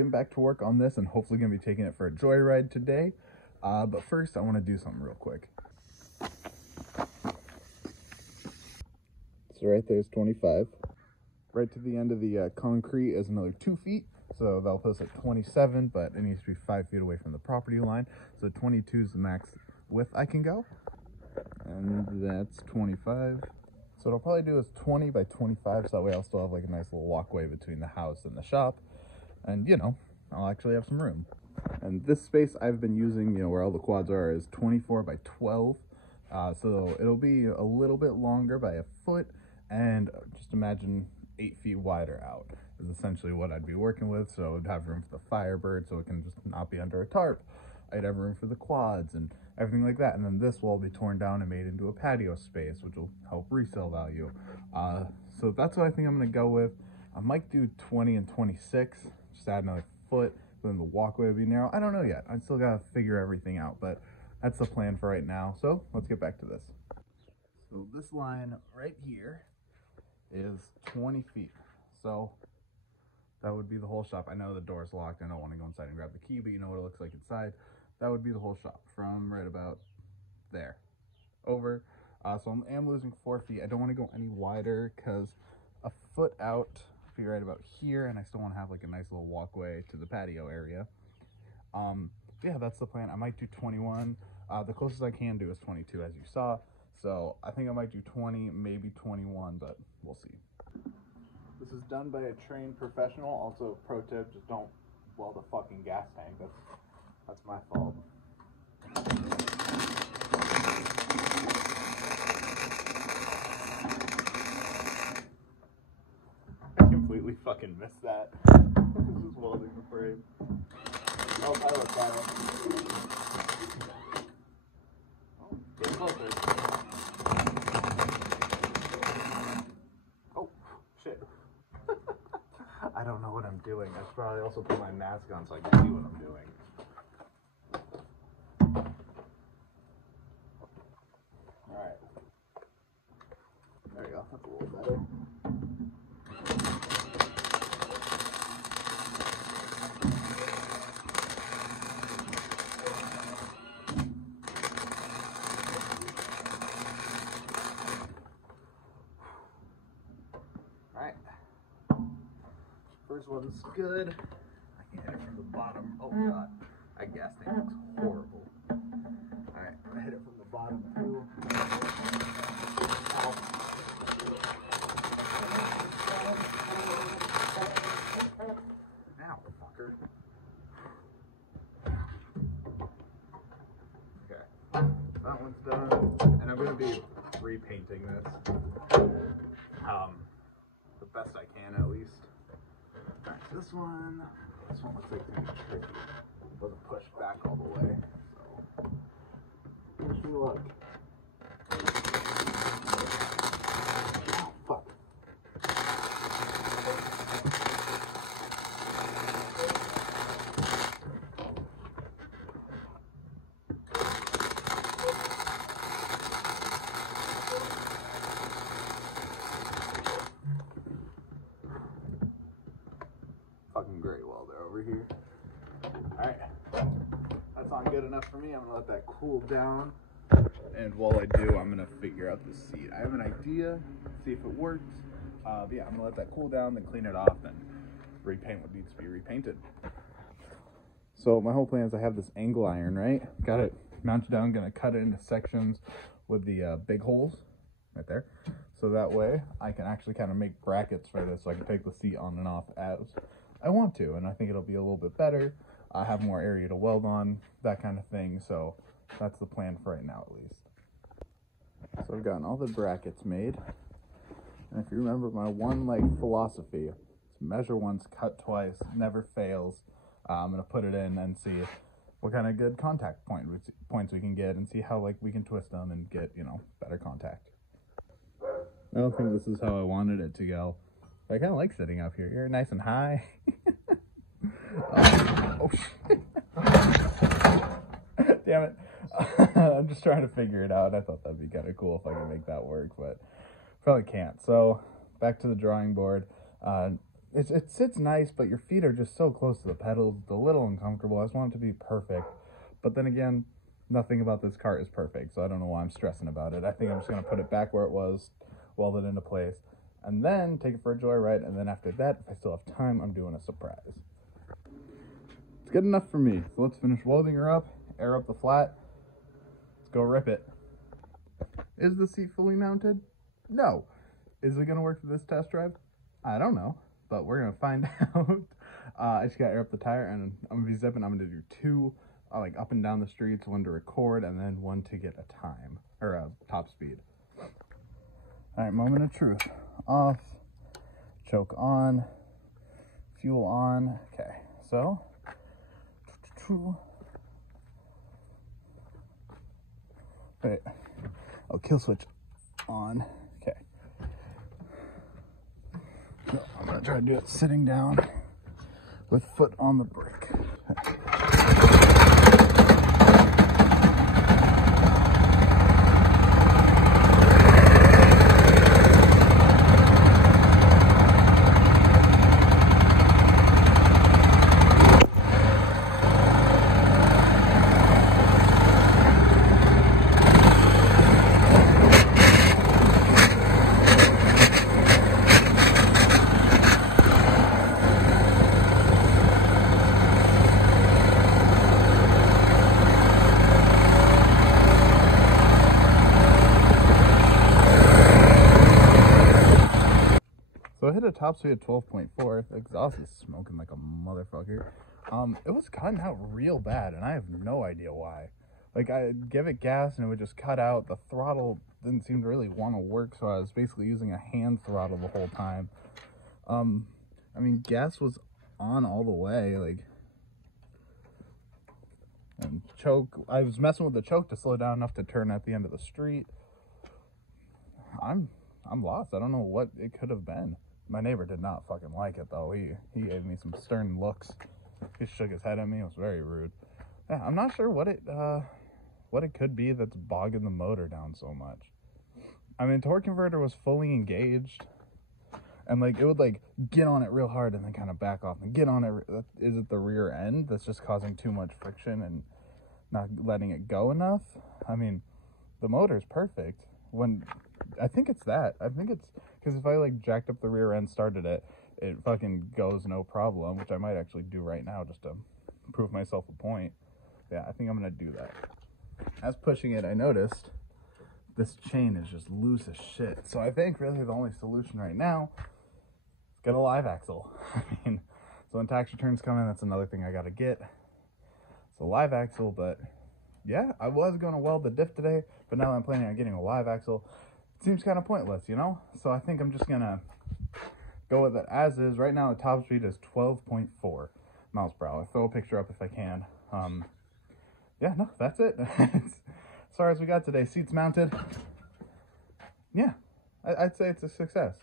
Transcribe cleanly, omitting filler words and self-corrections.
getting back to work on this and hopefully gonna be taking it for a joyride today. But first I want to do something real quick. So right there's 25. Right to the end of the concrete is another 2 feet. So that'll put us at 27, but it needs to be 5 feet away from the property line. So 22 is the max width I can go. And that's 25. So what I'll probably do is 20 by 25, so that way I'll still have like a nice little walkway between the house and the shop. And, you know, I'll actually have some room. And this space I've been using, you know, where all the quads are, is 24 by 12. So it'll be a little bit longer by a foot, and just imagine 8 feet wider out is essentially what I'd be working with. So I'd have room for the Firebird, so it can just not be under a tarp. I'd have room for the quads and everything like that. And then this wall will be torn down and made into a patio space, which will help resale value. So that's what I think I'm going to go with. I might do 20 and 26, just add another foot, then the walkway will be narrow. I don't know yet. I still got to figure everything out, but that's the plan for right now. So let's get back to this. So this line right here is 20 feet. So that would be the whole shop. I know the door's locked. I don't want to go inside and grab the key, but you know what it looks like inside. That would be the whole shop from right about there over. So I am losing 4 feet. I don't want to go any wider because a foot out would be right about here, and I still want to have like a nice little walkway to the patio area. Yeah, that's the plan. I might do 21. The closest I can do is 22, as you saw. So I think I might do 20, maybe 21, but we'll see. This is done by a trained professional. Also, pro tip, just don't weld a fucking gas tank. That's my fault. I completely fucking missed that. This is welding the frame. Oh, I look at it. Oh, get closer. Oh, shit. I don't know what I'm doing. I should probably also put my mask on so I can see what I'm doing. Alright. There we go. That's a little better. Alright. First one's good. I can hit it from the bottom. Oh god. That gas tank looks horrible. Alright, I hit it from the bottom too. Ow. Ow, fucker. Okay. That one's done. And I'm gonna be repainting this. The best I can at least. Alright, this one looks like it's gonna be tricky. It wasn't pushed back all the way, so wish me luck. Oh, fuck. Fucking great welder over here. Alright, that's not good enough for me. I'm gonna let that cool down, and while I do, I'm gonna figure out the seat. I have an idea, see if it works. But yeah, I'm gonna let that cool down, then clean it off, and repaint what needs to be repainted. So my whole plan is I have this angle iron, right? Got it mounted down, gonna cut it into sections with the big holes right there. So that way I can actually kind of make brackets for this, so I can take the seat on and off as I want to, and I think it'll be a little bit better. I have more area to weld on, that kind of thing. So that's the plan for right now, at least. So I've gotten all the brackets made, and if you remember my one leg philosophy, it's measure once, cut twice, never fails. I'm gonna put it in and see what kind of good contact points we can get, and see how like we can twist them and get, you know, better contact. I don't think this is how I wanted it to go. I kind of like sitting up here. You're nice and high. Oh shit. Damn it. I'm just trying to figure it out. I thought that'd be kind of cool if I could make that work, but probably can't. So back to the drawing board. it sits nice, but your feet are just so close to the pedals. It's a little uncomfortable. I just want it to be perfect. But then again, nothing about this cart is perfect, so I don't know why I'm stressing about it. I think I'm just going to put it back where it was, weld it into place, and then take it for a joyride, and then after that, if I still have time, I'm doing a surprise. It's good enough for me, so let's finish welding her up, air up the flat, let's go rip it. Is the seat fully mounted? No. Is it going to work for this test drive? I don't know, but we're going to find out. I just got to air up the tire, and I'm going to be zipping. I'm going to do two like up and down the streets, one to record, and then one to get a time, or a top speed. All right, moment of truth. Off, choke on, fuel on. Okay, so, wait, oh, kill switch on. Okay. So I'm gonna try to do it sitting down with foot on the brake. So I hit a top speed of 12.4. The exhaust is smoking like a motherfucker. It was cutting out real bad, and I have no idea why. Like, I'd give it gas, and it would just cut out. The throttle didn't seem to really want to work, so I was basically using a hand throttle the whole time. I mean, gas was on all the way, like, and choke. I was messing with the choke to slow down enough to turn at the end of the street. I'm lost. I don't know what it could have been. My neighbor did not fucking like it, though. He gave me some stern looks. He shook his head at me. It was very rude. Yeah, I'm not sure what it could be that's bogging the motor down so much. I mean, torque converter was fully engaged, and like it would like get on it real hard and then kind of back off and get on it. Is it the rear end that's just causing too much friction and not letting it go enough? I mean, the motor's perfect. I think it's that. I think it's because if I like jacked up the rear end, started it, it fucking goes no problem, which I might actually do right now just to prove myself a point. Yeah, I think I'm gonna do that. As pushing it, I noticed this chain is just loose as shit. So I think really the only solution right now is get a live axle. I mean, so when tax returns come in, that's another thing I gotta get. It's a live axle, but yeah, I was gonna weld the diff today, but now that I'm planning on getting a live axle, it seems kind of pointless, you know? So I think I'm just gonna go with it as is. Right now the top speed is 12.4 miles per hour. I'll throw a picture up if I can. Yeah, no, that's it. As far as we got today, seats mounted. Yeah, I'd say it's a success.